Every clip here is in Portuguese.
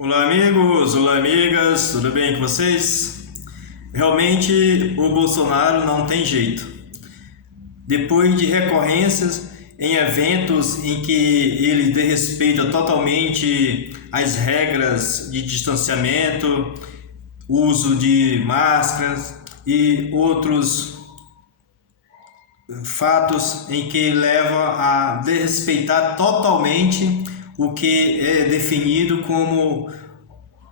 Olá amigos, olá amigas, tudo bem com vocês? Realmente o Bolsonaro não tem jeito. Depois de recorrências em eventos em que ele desrespeita totalmente as regras de distanciamento, uso de máscaras e outros fatos em que leva a desrespeitar totalmente o que é definido como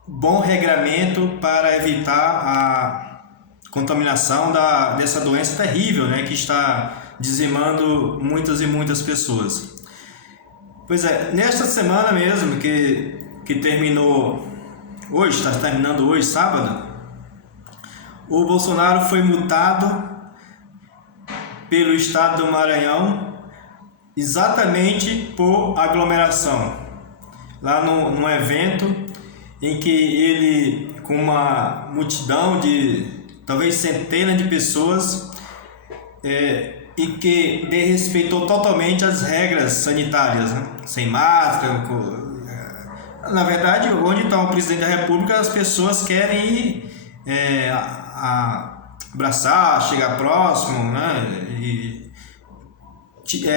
bom regramento para evitar a contaminação dessa doença terrível, né, que está dizimando muitas e muitas pessoas. Pois é, nesta semana mesmo que terminou hoje, está terminando hoje, sábado, o Bolsonaro foi multado pelo estado do Maranhão exatamente por aglomeração. Lá num evento em que ele, com uma multidão de talvez centenas de pessoas, e que desrespeitou totalmente as regras sanitárias, né? Sem máscara. Na verdade, onde está o presidente da República, as pessoas querem ir abraçar, chegar próximo, né? E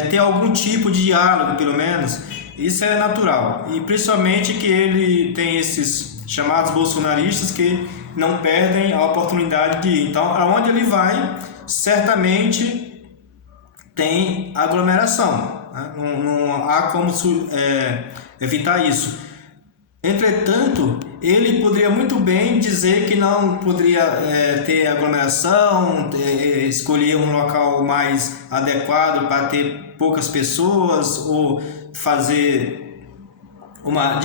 ter algum tipo de diálogo, pelo menos. Isso é natural. E principalmente que ele tem esses chamados bolsonaristas que não perdem a oportunidade de ir. Então, aonde ele vai, certamente tem aglomeração, né? Não há como evitar isso. Entretanto, ele poderia muito bem dizer que não poderia ter aglomeração, escolher um local mais adequado para ter poucas pessoas, ou fazer uma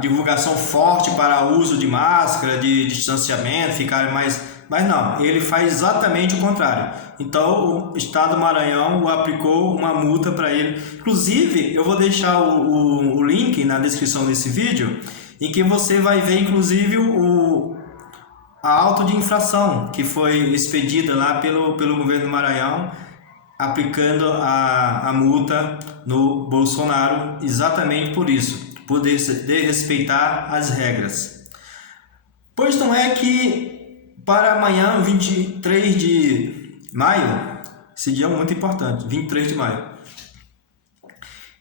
divulgação forte para o uso de máscara, de distanciamento, ficar mais... Mas não, ele faz exatamente o contrário. Então o estado do Maranhão aplicou uma multa para ele. Inclusive, eu vou deixar o link na descrição desse vídeo, em que você vai ver inclusive a auto de infração que foi expedida lá pelo governo do Maranhão, aplicando a multa no Bolsonaro exatamente por isso, por desrespeitar as regras. Pois não é que para amanhã, 23 de maio, esse dia é muito importante, 23 de maio,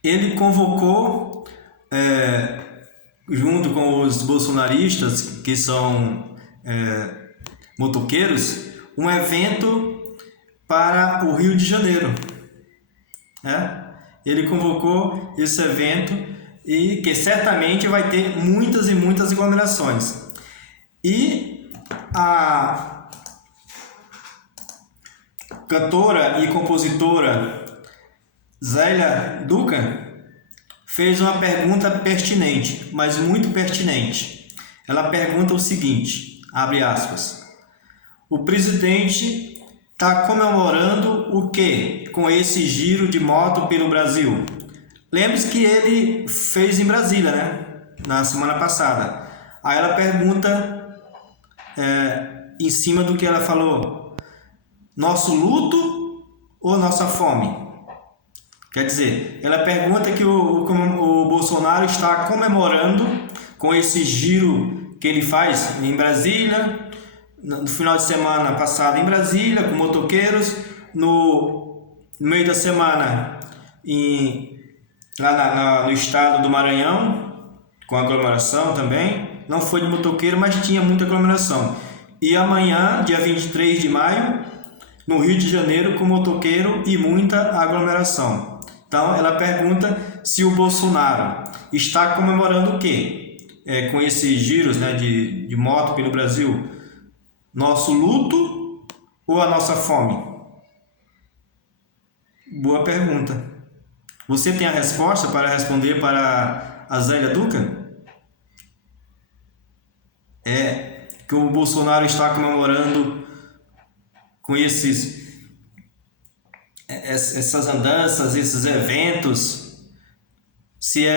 ele convocou, junto com os bolsonaristas, que são motoqueiros, um evento para o Rio de Janeiro. Ele convocou esse evento e que certamente vai ter muitas e muitas aglomerações. E a cantora e compositora Zélia Duncan fez uma pergunta pertinente, mas muito pertinente. Ela pergunta o seguinte, abre aspas: o presidente está comemorando o que com esse giro de moto pelo Brasil? Lembre-se que ele fez em Brasília, né? Na semana passada. Aí ela pergunta, em cima do que ela falou, nosso luto ou nossa fome? Quer dizer, ela pergunta que o Bolsonaro está comemorando com esse giro que ele faz em Brasília, no final de semana passado em Brasília, com motoqueiros, no meio da semana lá no estado do Maranhão, com aglomeração também. Não foi de motoqueiro, mas tinha muita aglomeração. E amanhã, dia 23 de maio, no Rio de Janeiro, com motoqueiro e muita aglomeração. Então, ela pergunta se o Bolsonaro está comemorando o quê? Com esses giros, né, de moto pelo Brasil. Nosso luto ou a nossa fome? Boa pergunta. Você tem a resposta para responder para a Zélia Duncan? Que o Bolsonaro está comemorando com essas andanças, esses eventos, se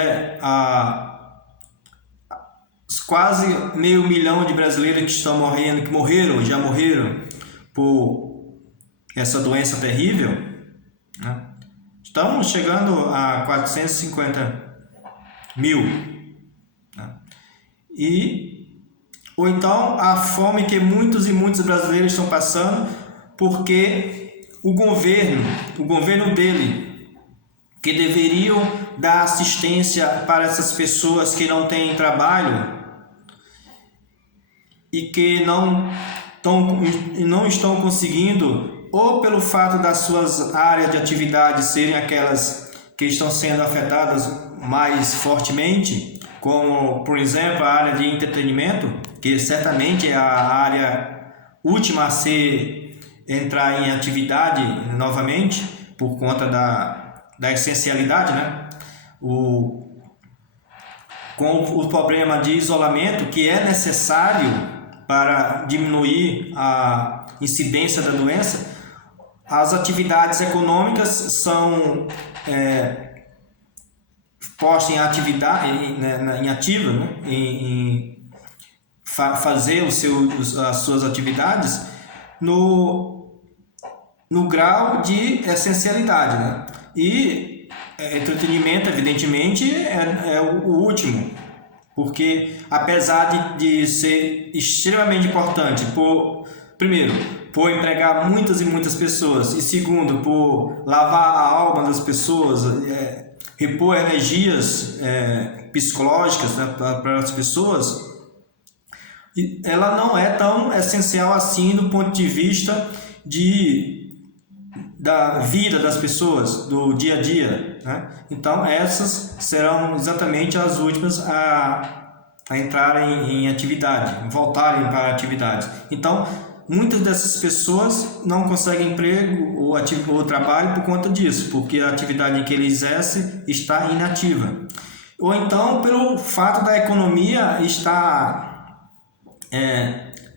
os quase 500 mil de brasileiros que estão morrendo, já morreram por essa doença terrível, né? Estamos chegando a 450 mil, né? ou então a fome que muitos e muitos brasileiros estão passando, porque o governo dele, que deveriam dar assistência para essas pessoas que não têm trabalho e que não estão conseguindo, ou pelo fato das suas áreas de atividade serem aquelas que estão sendo afetadas mais fortemente, como, por exemplo, a área de entretenimento, que certamente é a área última a entrar em atividade novamente, por conta da essencialidade, né? Com o problema de isolamento, que é necessário para diminuir a incidência da doença, as atividades econômicas são postas em atividade, em ativa, né? em fazer as suas atividades no grau de essencialidade, né? E entretenimento, evidentemente, é o último, porque apesar de ser extremamente importante, primeiro, por empregar muitas e muitas pessoas, e segundo, por lavar a alma das pessoas, repor energias psicológicas, né, para as pessoas, ela não é tão essencial assim do ponto de vista da vida das pessoas, do dia a dia, né? Então essas serão exatamente as últimas a entrarem em atividade, voltarem para a atividade. Então muitas dessas pessoas não conseguem emprego ou trabalho por conta disso, porque a atividade que eles exercem está inativa. Ou então pelo fato da economia estar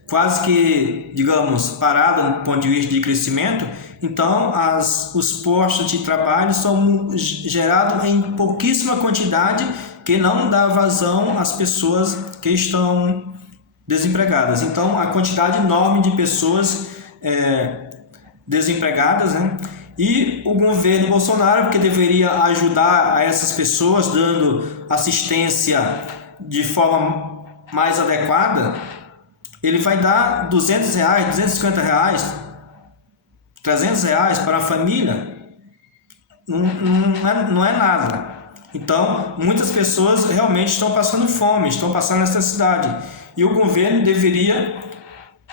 quase que, digamos, parada do ponto de vista de crescimento. Então os postos de trabalho são gerados em pouquíssima quantidade, que não dá vazão às pessoas que estão desempregadas. Então a quantidade enorme de pessoas desempregadas, né? E o governo Bolsonaro, que deveria ajudar a essas pessoas, dando assistência de forma mais adequada, ele vai dar R$200, R$250, R$300 para a família. Não é nada. Então, muitas pessoas realmente estão passando fome, estão passando necessidade. E o governo deveria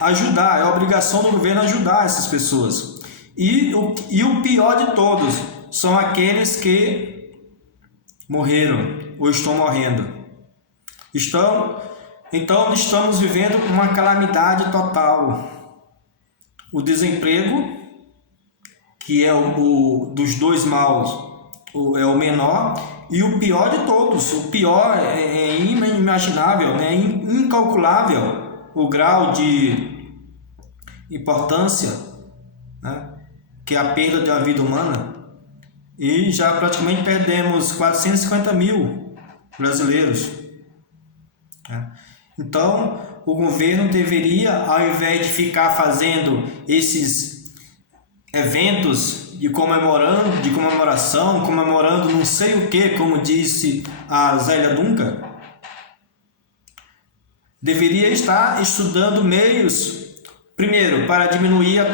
ajudar, é a obrigação do governo ajudar essas pessoas. E o pior de todos são aqueles que morreram ou estão morrendo. Então, estamos vivendo uma calamidade total. O desemprego, que é dos dois males, é o menor, e o pior de todos. O pior é inimaginável, né? Incalculável o grau de importância, né? Que é a perda de uma vida humana. E já praticamente perdemos 450 mil brasileiros, né? Então, o governo deveria, ao invés de ficar fazendo esses eventos comemorando não sei o que, como disse a Zélia Duncan, deveria estar estudando meios, primeiro, para diminuir a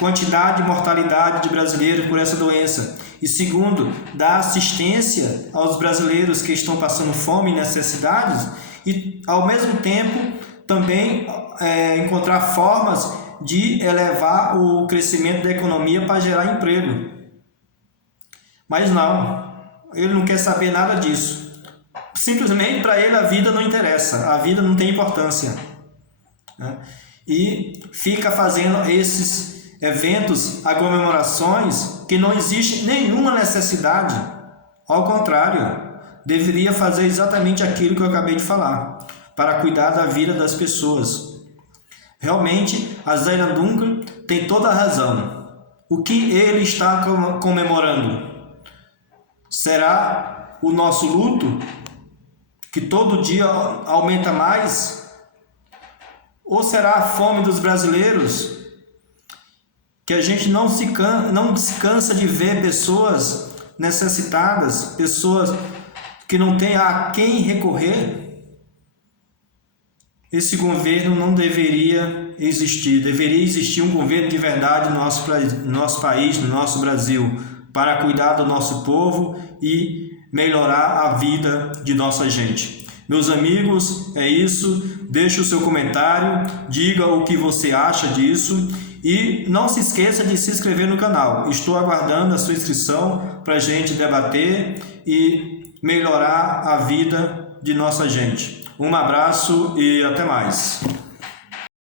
quantidade de mortalidade de brasileiros por essa doença, e segundo, dar assistência aos brasileiros que estão passando fome e necessidades, e ao mesmo tempo também encontrar formas de elevar o crescimento da economia para gerar emprego. Mas não, ele não quer saber nada disso. Simplesmente para ele a vida não interessa, a vida não tem importância, né? E fica fazendo esses eventos, comemorações, que não existe nenhuma necessidade. Ao contrário, deveria fazer exatamente aquilo que eu acabei de falar, para cuidar da vida das pessoas. Realmente, a Zélia Duncan tem toda a razão. O que ele está comemorando? Será o nosso luto, que todo dia aumenta mais? Ou será a fome dos brasileiros, que a gente não se cansa de ver pessoas necessitadas, pessoas que não têm a quem recorrer? esse governo não deveria existir. Deveria existir um governo de verdade no nosso país, no nosso Brasil, para cuidar do nosso povo e melhorar a vida de nossa gente. Meus amigos, é isso. Deixe o seu comentário, diga o que você acha disso e não se esqueça de se inscrever no canal. Estou aguardando a sua inscrição para a gente debater e melhorar a vida de nossa gente. Um abraço e até mais.